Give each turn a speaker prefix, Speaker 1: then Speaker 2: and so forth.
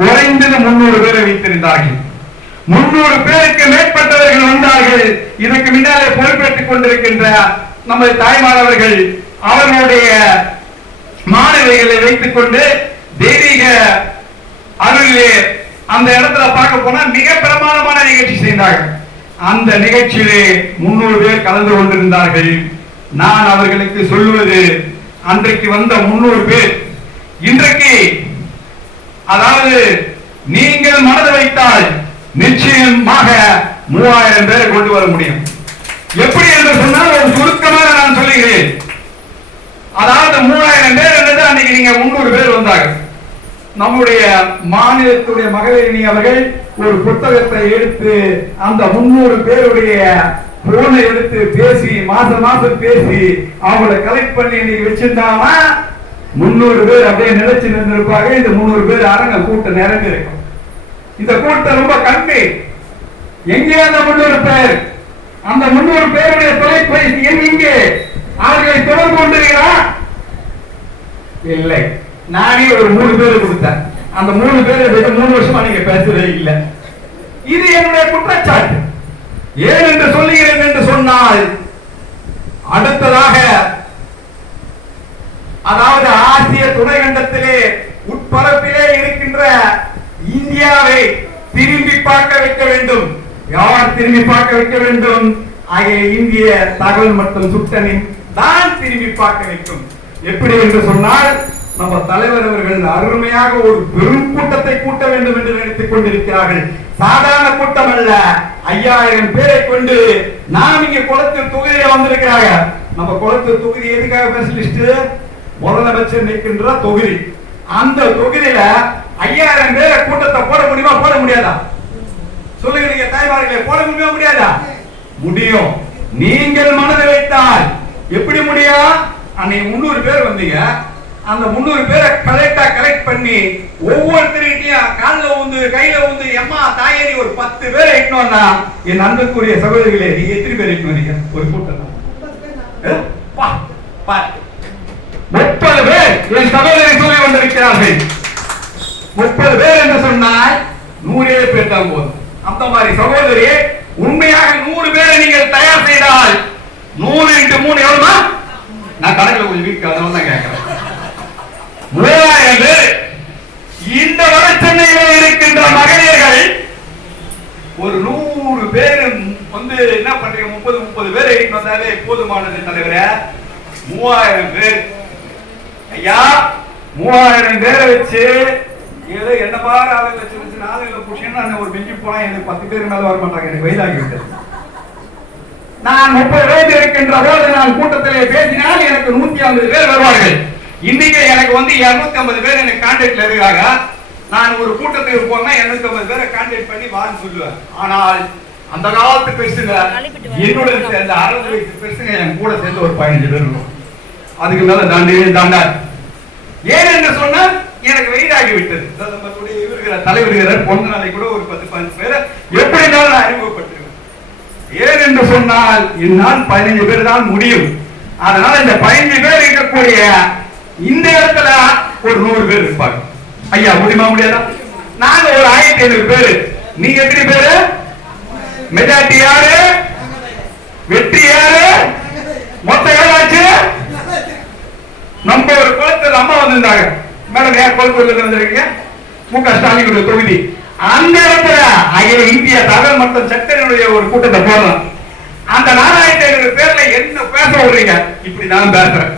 Speaker 1: குறைந்தது முன்னூறு பேரை வைத்திருந்தார்கள். முன்னூறு பேருக்கு மேற்பட்டவர்கள் வந்தார்கள். இதற்கு முன்னாலே பொறுப்பேற்றுக் கொண்டிருக்கின்ற நமது தாய்மானவர்கள் அவர்களுடைய மாணவிகளை வைத்துக் கொண்டு தெய்வீக அருளிலே அந்த இடத்துல பார்க்க போனா மிக பிரமாணமான நிகழ்ச்சி செய்தார்கள். அந்த நிகழ்ச்சியிலே முன்னூறு பேர் கலந்து கொண்டிருந்தார்கள். நான் அவர்களுக்கு சொல்லுவது அன்றைக்கு வந்த முன்னூறு பேர் இன்றைக்கு அதாவது நீங்கள் மனதை வைத்தால் நிச்சயமாக மூவாயிரம் பேரை கொண்டு வர முடியும். எப்படி என்று சொன்னால் ஒரு சுருக்கமாக நான் சொல்லுகிறேன். அதாவது மூவாயிரம் பேர் என்றது அன்னைக்கு நீங்க முன்னூறு பேர் வந்தாங்க. நம்முடைய மாநிலத்துடைய மகளிரணி அவர்கள் ஒரு புத்தகத்தை எடுத்து அந்த முன்னூறு பேருடைய போனை எடுத்து பேசி மாசம் மாசம் பேசி அவங்கள கலெக்ட் பண்ணி இன்னைக்கு வச்சிருந்தாங்கன்னா முன்னூறு பேர் அப்படியே நிலைச்சு நின்றிருப்பாங்க. இந்த முன்னூறு பேர் அரங்க கூட்டம் நிரம்பி இருக்கும். இந்த கூட்டம் ரொம்ப கம்மி. எங்கே அந்த முன்னூறு பேர். அந்த முன்னூறு பேருடைய தொலைபேசி எண் இங்கே. அவர்களை தொடர்பு கொண்டிருக்கிறா இல்லை. நானே ஒரு மூணு பேர் கொடுத்தேன். அந்த மூணு பேர் மூணு வருஷமா நீங்க பேசவே இல்லை. இது என்னுடைய குற்றச்சாட்டு. ஏன் என்று சொல்லுகிறேன் என்று சொன்னால் அடுத்ததாக அதாவது ஆசிய துணைக்கண்டத்திலே உட்பரப்பிலே இருக்கின்ற இந்தியாவை திரும்பி பார்க்க வைக்க வேண்டும். யார் திரும்பி பார்க்க வைக்க வேண்டும்? ஆகிய இந்திய தகவல் மற்றும் சுட்டனின் தான் திரும்பி பார்க்க வைக்கும். எப்படி என்று சொன்னால் நம்ம தலைவர் அவர்கள் அருமையாக ஒரு பெரும் கூட்டத்தை கூட்ட வேண்டும் என்று நினைத்துக் கொண்டிருக்கிறார்கள். சாதாரண கூட்டம் அல்ல ஐயாயிரம் பேரை கொண்டு நாம் இங்க குளத்தூர் தொகுதியில வந்திருக்கிறாங்க நம்ம குளத்தூர் தொகுதி எதுக்காக ஸ்பெஷலிஸ்ட் முதலமைச்சர் நிற்கின்ற தொகுதி. அந்த தொகுதியில ஐயாயிரம் பேரை கூட்டத்தை போட முடியுமா? போட முடியாதா? சொல்லுங்க நீங்க தாய்மார்களே போட முடியுமா முடியாதா? முடியும். நீங்கள் மனதை வைத்தால் எப்படி முடியும் அன்னைக்கு முன்னூறு பேர் வந்தீங்க. அந்த முன்னூறு பேரை கலெக்டா கலெக்ட் பண்ணி ஒவ்வொருத்தருக்கிட்டையும் காலில் ஊந்து கையில ஊந்து எம்மா தாயேரி ஒரு பத்து பேரை இட்டோம்னா என் அன்புக்குரிய சகோதரிகளே நீங்க எத்தனை பேர் இட்டு வந்தீங்க? ஒரு கூட்டம் முப்பது என் சகோதரி சொல்லி கொண்டிருக்கிறார்கள் முப்பது பேர் என்று சொன்னால் நூறே பேர் தான் போதும். அந்த மாதிரி சகோதரி உண்மையாக நூறு பேரை நீங்கள் தயார் செய்தால் நூறு இன்ட்டு மூணு எவ்வளவுமா? நான் கணக்குல கொஞ்சம் வீக் அதனால தான் கேட்கிறேன். மூவாயிரம் பேர் இந்த வட இருக்கின்ற மகளிர்கள் ஒரு நூறு பேர் வந்து என்ன பண்றீங்க? முப்பது முப்பது பேர் வந்தாலே போதுமானது தலைவரே. மூவாயிரம் பேர் ஐயா மூவாயிரம் பேரை வச்சு ஏதோ என்ன பாரு ஆளுங்களை சின்ன சின்ன ஆளுங்களை புடிச்சுன்னு நான் ஒரு மிஞ்சி போனா எனக்கு பத்து பேர் மேல வர மாட்டாங்க எனக்கு வயதாகி விட்டது நான் முப்பது வயது இருக்கின்ற போது நான் கூட்டத்திலே பேசினால் எனக்கு நூத்தி ஐம்பது பேர் வருவார்கள். இன்னைக்கு எனக்கு வந்து இருநூத்தி ஐம்பது பேர் எனக்கு கான்டாக்ட்ல இருக்காங்க. நான் ஒரு கூட்டத்துக்கு போனா இருநூத்தி ஐம்பது பேரை கான்டாக்ட் பண்ணி வான்னு சொல்லுவேன். ஆனால் அந்த காலத்து பெருசுங்க என்னோட சேர்ந்த அறுபது வயசு பெருசுங்க என் கூட சேர்ந்து ஒரு பதினஞ்சு பேர் இருக்கும் அதுக்கு மேல தாண்டி தாண்டார். ஏன் என்று சொன்னா எனக்கு வயதாகி விட்டது அதாவது நம்மளுடைய இவருகிற தலைவர் பொண்ணு நாளை கூட ஒரு பத்து பதினஞ்சு பேரை எப்படி நான் அறிமுகப்பட்டிருக்கேன் ஏன் என்று சொன்னால் என்னால் பதினைஞ்சு பேர் தான் முடியும். அதனால இந்த பதினஞ்சு பேர் இருக்கக்கூடிய இந்த இடத்துல ஒரு நூறு பேர் இருப்பாங்க. ஐயா முடியுமா முடியாதா? நாங்க ஒரு ஆயிரத்தி ஐநூறு பேரு. நீங்க எத்தனை பேரு? மெஜாரிட்டி யாரு? வெற்றி யாரு? அப்படி ஒரு குளத்தில் அம்மா வந்திருந்தாங்க. மேடம் ஏன் கோயம்புத்தூர்ல இருந்திருக்கீங்க மு க. ஸ்டாலினுடைய தொகுதி. அந்த இடத்துல அகில இந்திய தகவல் மற்றும் சட்டத்தினுடைய ஒரு கூட்டத்தை போடலாம். அந்த நாலாயிரத்தி ஐநூறு பேர்ல என்ன பேச விடுறீங்க இப்படி நான் பேசுறேன்.